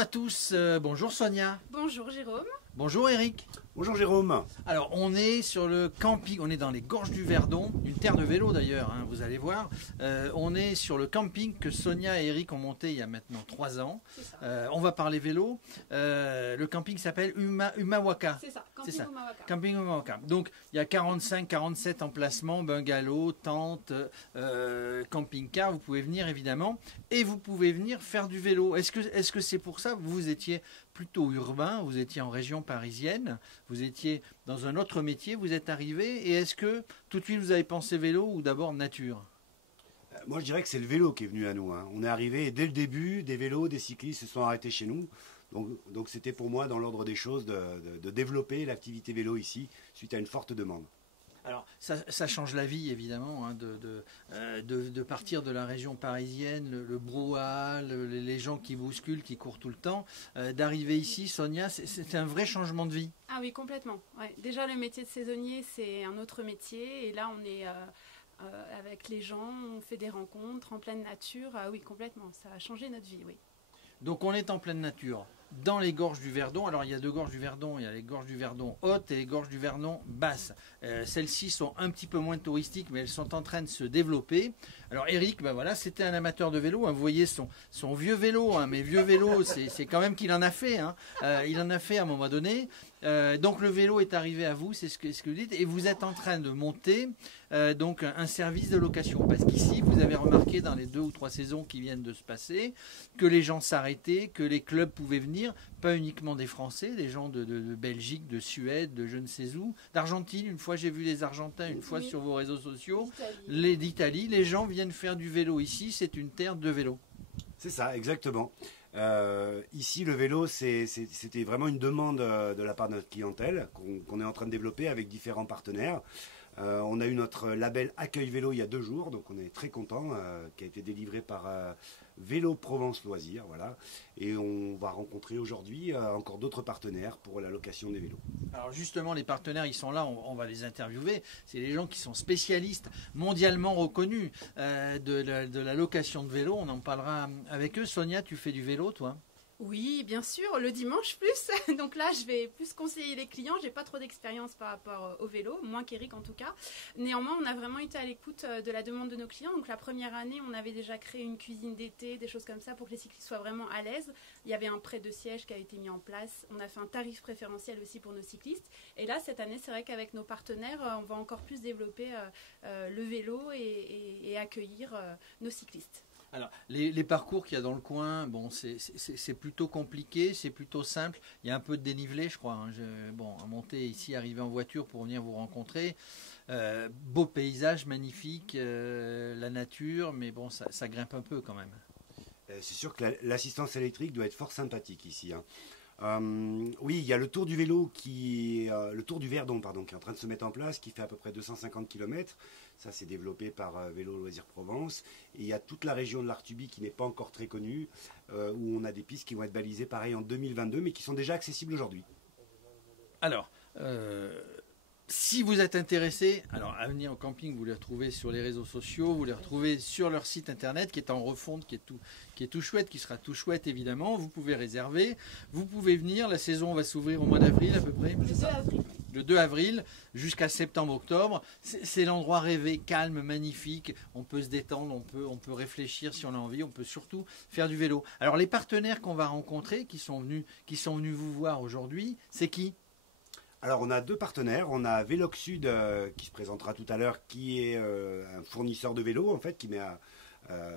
à tous, bonjour Sonia. Bonjour Jérôme. Bonjour Eric. Bonjour Jérôme. Alors on est sur le camping, on est dans les gorges du Verdon, une terre de vélo d'ailleurs, hein, vous allez voir. On est sur le camping que Sonia et Eric ont monté il y a maintenant 3 ans. On va parler vélo. Le camping s'appelle Umawaka. C'est ça, camping Umawaka. Camping Umawaka. Donc il y a 45-47 emplacements, bungalows, tentes, camping-car, vous pouvez venir évidemment. Et vous pouvez venir faire du vélo. Est-ce que c'est pour ça que vous étiez plutôt urbain, vous étiez en région parisienne, vous étiez dans un autre métier, vous êtes arrivé, et est-ce que tout de suite vous avez pensé vélo ou d'abord nature? Moi je dirais que c'est le vélo qui est venu à nous. On est arrivé et dès le début, des vélos, des cyclistes se sont arrêtés chez nous. Donc c'était pour moi dans l'ordre des choses de développer l'activité vélo ici suite à une forte demande. Alors ça change la vie évidemment, hein, de partir de la région parisienne, le brouhaha, les gens qui bousculent, qui courent tout le temps, d'arriver ici, Sonia, c'est un vrai changement de vie. Ah oui, complètement. Ouais. Déjà le métier de saisonnier c'est un autre métier et là on est avec les gens, on fait des rencontres en pleine nature. Ah oui, complètement, ça a changé notre vie, oui. Donc on est en pleine nature, dans les gorges du Verdon. Alors il y a 2 gorges du Verdon, il y a les gorges du Verdon hautes et les gorges du Verdon basses. Celles-ci sont un petit peu moins touristiques, mais elles sont en train de se développer. Alors Eric, ben voilà, c'était un amateur de vélo, hein. Vous voyez son vieux vélo, hein. Mais vieux vélo, c'est quand même qu'il en a fait, hein. Il en a fait à un moment donné. Donc le vélo est arrivé à vous, c'est ce que vous dites, et vous êtes en train de monter donc un service de location. Parce qu'ici, vous avez remarqué dans les 2 ou 3 saisons qui viennent de se passer, que les gens s'arrêtaient, que les clubs pouvaient venir, pas uniquement des Français, des gens de Belgique, de Suède, de je ne sais où, d'Argentine. Une fois j'ai vu les Argentins, une fois sur vos réseaux sociaux, les d'Italie. Les gens viennent faire du vélo ici, c'est une terre de vélo. C'est ça, exactement. Ici, le vélo, c'était vraiment une demande de la part de notre clientèle qu'on est en train de développer avec différents partenaires. On a eu notre label Accueil Vélo il y a 2 jours, donc on est très content, qui a été délivré par Vélo Provence Loisirs, voilà. Et on va rencontrer aujourd'hui encore d'autres partenaires pour la location des vélos. Alors justement, les partenaires, ils sont là, on va les interviewer. C'est les gens qui sont spécialistes, mondialement reconnus de la location de vélo. On en parlera avec eux. Sonia, tu fais du vélo, toi ? Oui, bien sûr, le dimanche plus. Donc là, je vais plus conseiller les clients. J'ai pas trop d'expérience par rapport au vélo, moins qu'Eric en tout cas. Néanmoins, on a vraiment été à l'écoute de la demande de nos clients. Donc la première année, on avait déjà créé une cuisine d'été, des choses comme ça pour que les cyclistes soient vraiment à l'aise. Il y avait un prêt de siège qui a été mis en place. On a fait un tarif préférentiel aussi pour nos cyclistes. Et là, cette année, c'est vrai qu'avec nos partenaires, on va encore plus développer le vélo et accueillir nos cyclistes. Alors, les parcours qu'il y a dans le coin, bon, c'est plutôt compliqué, c'est plutôt simple. Il y a un peu de dénivelé, je crois. Hein. Bon, à monter ici, arriver en voiture pour venir vous rencontrer. Beau paysage, magnifique, la nature, mais bon, ça grimpe un peu quand même. C'est sûr que l'assistance électrique doit être fort sympathique ici, hein. Oui, il y a le Tour du vélo le Tour du Verdon, pardon, qui est en train de se mettre en place, qui fait à peu près 250 km. Ça, c'est développé par Vélo Loisirs Provence. Et il y a toute la région de l'Artubie qui n'est pas encore très connue, où on a des pistes qui vont être balisées pareil en 2022, mais qui sont déjà accessibles aujourd'hui. Alors, si vous êtes intéressé, alors à venir au camping, vous les retrouvez sur les réseaux sociaux, vous les retrouvez sur leur site internet qui est en refonte, qui est tout chouette, qui sera tout chouette évidemment. Vous pouvez réserver, vous pouvez venir. La saison va s'ouvrir au mois d'avril à peu près. Le 2 avril. Le 2 avril jusqu'à septembre-octobre. C'est l'endroit rêvé, calme, magnifique. On peut se détendre, on peut réfléchir si on a envie. On peut surtout faire du vélo. Alors les partenaires qu'on va rencontrer, qui sont venus vous voir aujourd'hui, c'est qui ? Alors on a 2 partenaires, on a Vélox Sud qui se présentera tout à l'heure, qui est un fournisseur de vélos en fait, qui met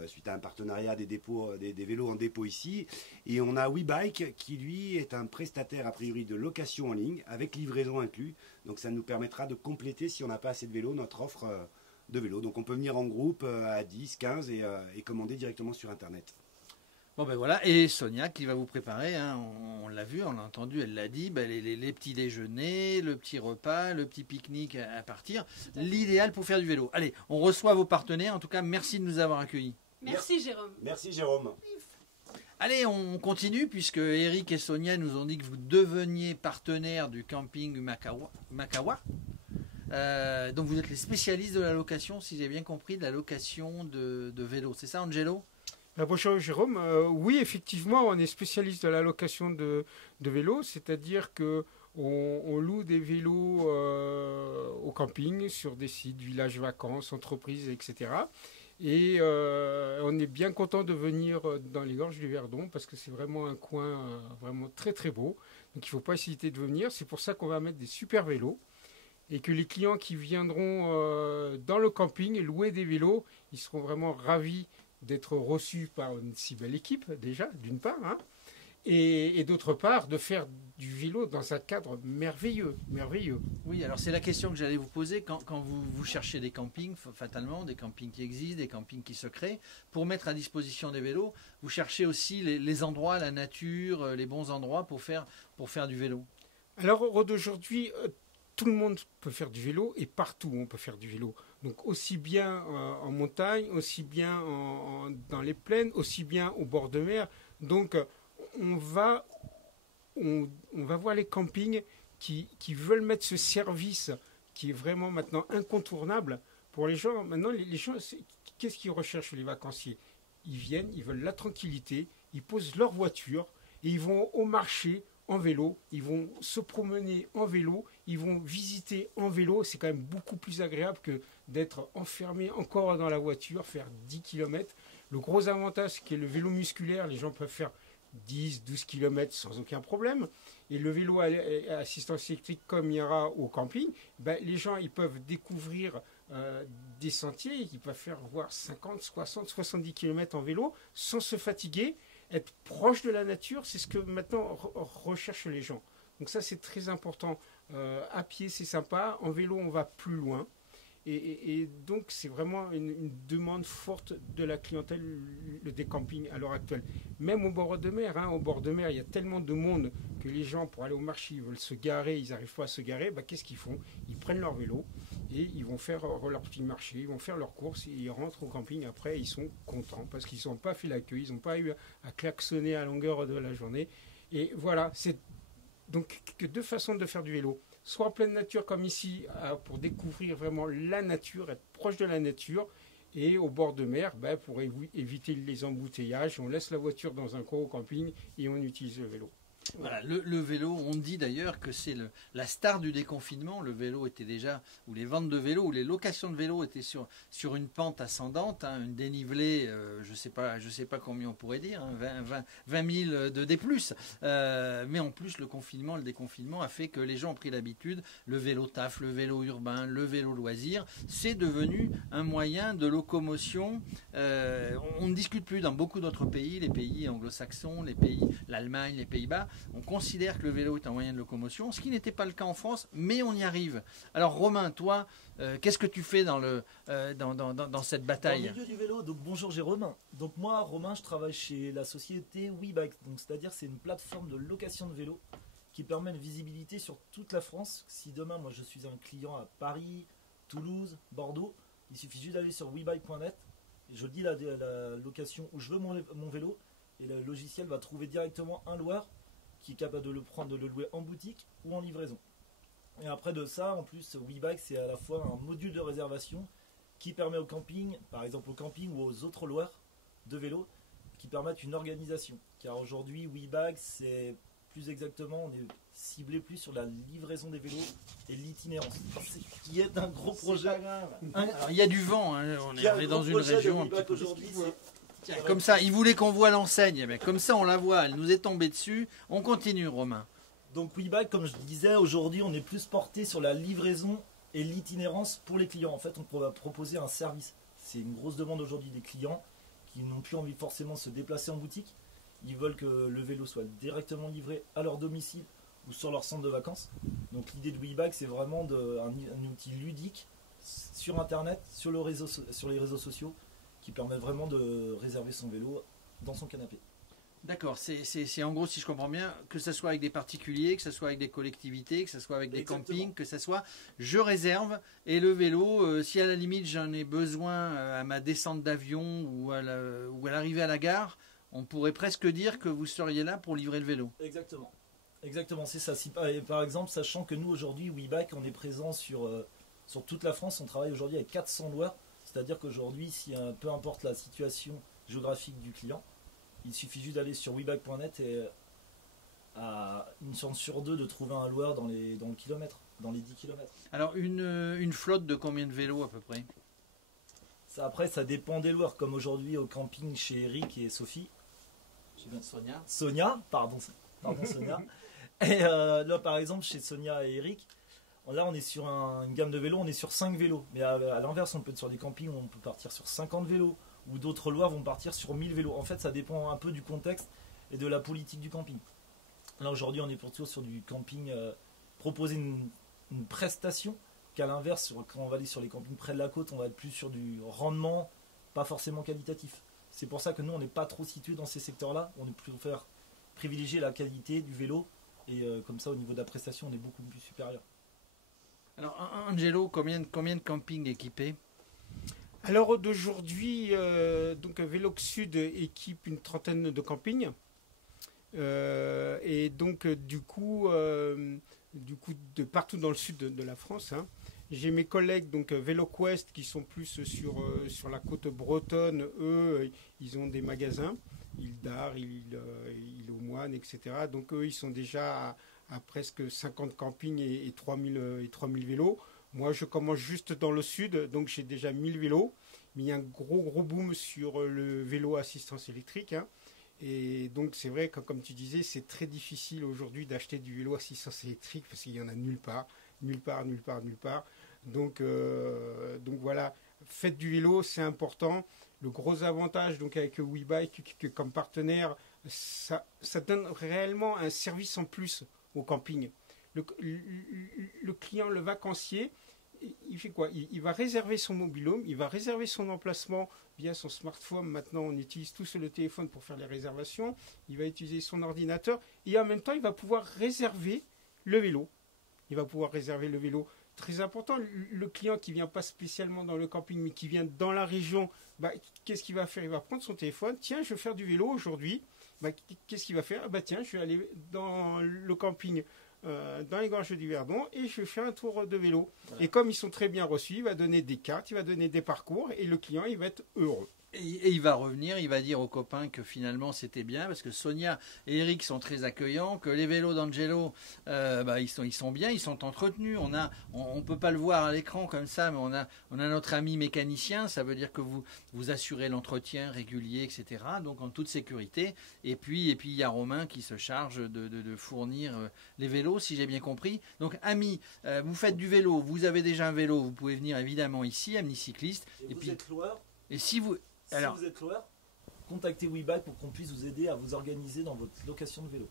suite à un partenariat des vélos en dépôt ici, et on a WeBike qui lui est un prestataire a priori de location en ligne avec livraison inclus, donc ça nous permettra de compléter si on n'a pas assez de vélos notre offre de vélos, donc on peut venir en groupe à 10, 15 et commander directement sur internet. Bon ben voilà, et Sonia qui va vous préparer, hein, on l'a vu, on l'a entendu, elle l'a dit, ben les petits déjeuners, le petit repas, le petit pique-nique à partir, l'idéal pour faire du vélo. Allez, on reçoit vos partenaires, en tout cas merci de nous avoir accueillis. Merci Jérôme. Merci Jérôme. Allez, on continue puisque Eric et Sonia nous ont dit que vous deveniez partenaires du camping Umakawa. Donc vous êtes les spécialistes de la location, si j'ai bien compris, de la location de vélo. C'est ça Angelo ? Bonjour Jérôme. Oui, effectivement, on est spécialiste de la location de vélos, c'est-à-dire que on loue des vélos au camping, sur des sites, villages vacances, entreprises, etc. Et on est bien content de venir dans les gorges du Verdon parce que c'est vraiment un coin vraiment très très beau. Donc il ne faut pas hésiter de venir. C'est pour ça qu'on va mettre des super vélos et que les clients qui viendront dans le camping louer des vélos, ils seront vraiment ravis d'être reçus par une si belle équipe déjà, d'une part, hein, et d'autre part de faire du vélo dans un cadre merveilleux, merveilleux. Oui, alors c'est la question que j'allais vous poser. Quand vous cherchez des campings, fatalement, des campings qui existent, des campings qui se créent, pour mettre à disposition des vélos, vous cherchez aussi les endroits, la nature, les bons endroits pour faire du vélo. Alors d'aujourd'hui, tout le monde peut faire du vélo et partout on peut faire du vélo. Donc aussi bien en montagne, aussi bien dans les plaines, aussi bien au bord de mer. Donc on va voir les campings qui veulent mettre ce service qui est vraiment maintenant incontournable pour les gens. Maintenant, les gens, qu'est-ce qu'ils recherchent les vacanciers? Ils viennent, ils veulent la tranquillité, ils posent leur voiture et ils vont au marché en vélo, ils vont se promener en vélo, ils vont visiter en vélo. C'est quand même beaucoup plus agréable que d'être enfermé encore dans la voiture, faire 10 km. Le gros avantage, qui est le vélo musculaire, les gens peuvent faire 10, 12 km sans aucun problème. Et le vélo à assistance électrique, comme il y aura au camping, ben, les gens ils peuvent découvrir des sentiers, ils peuvent faire voire 50, 60, 70 km en vélo sans se fatiguer. Être proche de la nature, c'est ce que maintenant recherchent les gens. Donc ça, c'est très important. À pied, c'est sympa. En vélo, on va plus loin. Et donc, c'est vraiment une demande forte de la clientèle des campings à l'heure actuelle. Même au bord de mer, hein, au bord de mer, il y a tellement de monde que les gens, pour aller au marché, ils veulent se garer, ils n'arrivent pas à se garer. Bah, qu'est-ce qu'ils font? Ils prennent leur vélo et ils vont faire leur petit marché, ils vont faire leurs courses, et ils rentrent au camping. Après, ils sont contents parce qu'ils n'ont pas fait la queue, ils n'ont pas eu à klaxonner à longueur de la journée. Et voilà, c'est donc que deux façons de faire du vélo. Soit en pleine nature comme ici, pour découvrir vraiment la nature, être proche de la nature, et au bord de mer, pour éviter les embouteillages, on laisse la voiture dans un coin au camping et on utilise le vélo. Voilà, le vélo, on dit d'ailleurs que c'est la star du déconfinement. Le vélo était déjà, ou les ventes de vélos, ou les locations de vélos étaient sur une pente ascendante, hein, une dénivelée, je sais pas combien on pourrait dire, hein, 20 000 de D+. Mais en plus, le déconfinement a fait que les gens ont pris l'habitude, le vélo taf, le vélo urbain, le vélo loisir, c'est devenu un moyen de locomotion. On ne discute plus dans beaucoup d'autres pays, les pays anglo-saxons, l'Allemagne, les Pays-Bas. On considère que le vélo est un moyen de locomotion, ce qui n'était pas le cas en France, mais on y arrive. Alors Romain, toi, qu'est-ce que tu fais dans cette bataille? Dans le milieu du vélo, donc bonjour Jérôme. Donc moi, Romain, je travaille chez la société WeBike. Donc c'est-à-dire c'est une plateforme de location de vélo qui permet une visibilité sur toute la France. Si demain, moi, je suis un client à Paris, Toulouse, Bordeaux, il suffit juste d'aller sur webike.net. Je dis la location où je veux mon vélo et le logiciel va trouver directement un loueur qui est capable de le prendre, de le louer en boutique ou en livraison. Et après de ça, en plus, WeBike, c'est à la fois un module de réservation qui permet au camping, par exemple au camping ou aux autres loueurs de vélos, qui permettent une organisation. Car aujourd'hui, WeBike, c'est plus exactement, on est ciblé plus sur la livraison des vélos et l'itinérance, qui est un gros projet. Alors, il y a du vent, hein, on est dans une région un petit peu. Aujourd'hui, Tiens, comme ça, il voulait qu'on voit l'enseigne, mais comme ça on la voit, elle nous est tombée dessus. On continue, Romain. Donc WeBike, comme je disais, aujourd'hui on est plus porté sur la livraison et l'itinérance pour les clients. En fait, on va proposer un service. C'est une grosse demande aujourd'hui des clients qui n'ont plus envie forcément de se déplacer en boutique. Ils veulent que le vélo soit directement livré à leur domicile ou sur leur centre de vacances. Donc l'idée de WeBike, c'est vraiment un outil ludique sur Internet, sur les réseaux sociaux, qui permet vraiment de réserver son vélo dans son canapé. D'accord, c'est en gros, si je comprends bien, que ce soit avec des particuliers, que ce soit avec des collectivités, que ce soit avec des campings, que ce soit, je réserve, et le vélo, si à la limite j'en ai besoin à ma descente d'avion ou à l'arrivée à la gare, on pourrait presque dire que vous seriez là pour livrer le vélo. Exactement, c'est ça. Si, par exemple, sachant que nous aujourd'hui, WeBike, on est présent sur toute la France, on travaille aujourd'hui avec 400 loueurs. C'est-à-dire qu'aujourd'hui, peu importe la situation géographique du client. Il suffit juste d'aller sur webike.net et à une chance sur deux de trouver un loueur dans le kilomètre, dans les 10 km. Alors, une flotte de combien de vélos à peu près? Après, ça dépend des loueurs, comme aujourd'hui au camping chez Eric et Sophie. Sonia, pardon Sonia. Et là, par exemple, chez Sonia et Eric, là, on est sur une gamme de vélos, on est sur 5 vélos. Mais à l'inverse, on peut être sur des campings où on peut partir sur 50 vélos, ou d'autres loueurs vont partir sur 1000 vélos. En fait, ça dépend un peu du contexte et de la politique du camping. Là, aujourd'hui, on est plutôt sur du camping, proposer une prestation, qu'à l'inverse, quand on va aller sur les campings près de la côte, on va être plus sur du rendement, pas forcément qualitatif. C'est pour ça que nous, on n'est pas trop situé dans ces secteurs-là. On est plus faire privilégier la qualité du vélo. Et comme ça, au niveau de la prestation, on est beaucoup plus supérieur. Alors, Angelo, combien de campings équipés? Alors d'aujourd'hui, donc Velox Sud équipe une trentaine de campings. Et donc du coup de partout dans le sud de la France. Hein. J'ai mes collègues donc VéloQuest qui sont plus sur la côte bretonne. Eux, ils ont des magasins, Île d'Ar, Île aux Moines, etc. Donc eux, ils sont déjà à presque 50 campings et 3000 vélos. Moi, je commence juste dans le sud, donc j'ai déjà 1000 vélos. Mais il y a un gros boom sur le vélo assistance électrique. Hein. Et donc, c'est vrai que, comme tu disais, c'est très difficile aujourd'hui d'acheter du vélo assistance électrique parce qu'il n'y en a nulle part. Donc voilà, faites du vélo, c'est important. Le gros avantage donc avec WeBike comme partenaire, ça donne réellement un service en plus au camping. Le client, le vacancier, il fait quoi? Il va réserver son mobil-home, il va réserver son emplacement via son smartphone. Maintenant, on utilise tous le téléphone pour faire les réservations. Il va utiliser son ordinateur et en même temps, il va pouvoir réserver le vélo. Très important, le client qui ne vient pas spécialement dans le camping, mais qui vient dans la région, qu'est-ce qu'il va faire? Il va prendre son téléphone. Tiens, je vais faire du vélo aujourd'hui. Qu'est-ce qu'il va faire? Tiens, je vais aller dans le camping dans les Gorges du Verdon et je fais un tour de vélo. Voilà. Et comme ils sont très bien reçus, il va donner des cartes, il va donner des parcours et le client, il va être heureux. Et il va revenir, il va dire aux copains que finalement c'était bien parce que Sonia et Eric sont très accueillants, que les vélos d'Angelo, ils sont bien, ils sont entretenus. On peut pas le voir à l'écran comme ça, mais on a notre ami mécanicien. Ça veut dire que vous assurez l'entretien régulier, etc. Donc en toute sécurité. Et puis il y a Romain qui se charge de fournir les vélos, si j'ai bien compris. Donc amis, vous faites du vélo, vous avez déjà un vélo, vous pouvez venir évidemment ici, Amis Cyclistes. Et puis, êtes loueur. Et si vous êtes loueur, contactez WeBike pour qu'on puisse vous aider à vous organiser dans votre location de vélo.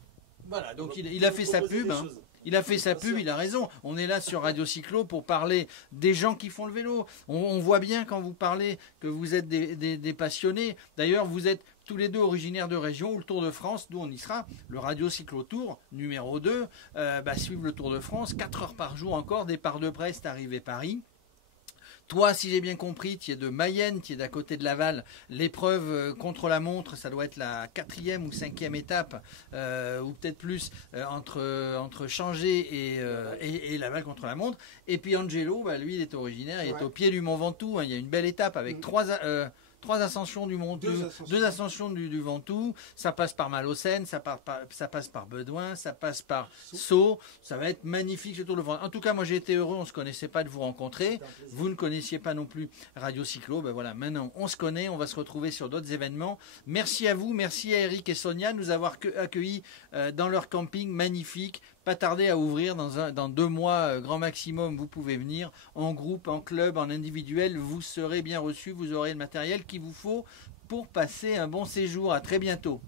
Voilà, donc il a fait sa pub. Hein. Il a fait sa pub, il a raison. On est là sur Radio Cyclo pour parler des gens qui font le vélo. On voit bien quand vous parlez que vous êtes des passionnés. D'ailleurs, vous êtes tous les deux originaires de région où le Tour de France, d'où on y sera, le Radio Cyclo Tour numéro 2, suivre le Tour de France, 4 heures par jour encore, départ de Brest, arrivée Paris. Toi, si j'ai bien compris, tu es de Mayenne, tu es d'à côté de Laval. L'épreuve contre la montre, ça doit être la 4e ou 5e étape, ou peut-être plus, entre Changé et Laval contre la montre. Et puis Angelo, lui, il est originaire, il est au pied du Mont Ventoux. Hein, il y a une belle étape avec trois ascensions du Mont, deux ascensions du Ventoux. Ça passe par Malocène, ça passe par Bedouin, ça passe par Sceaux. Ça va être magnifique ce Tour de France. En tout cas, moi j'ai été heureux, on ne se connaissait pas de vous rencontrer. Vous ne connaissiez pas non plus Radio Cyclo. Voilà, maintenant on se connaît, on va se retrouver sur d'autres événements. Merci à vous, merci à Eric et Sonia de nous avoir accueillis dans leur camping magnifique. Pas tarder à ouvrir dans 2 mois, grand maximum, vous pouvez venir en groupe, en club, en individuel, vous serez bien reçus, vous aurez le matériel qu'il vous faut pour passer un bon séjour. À très bientôt.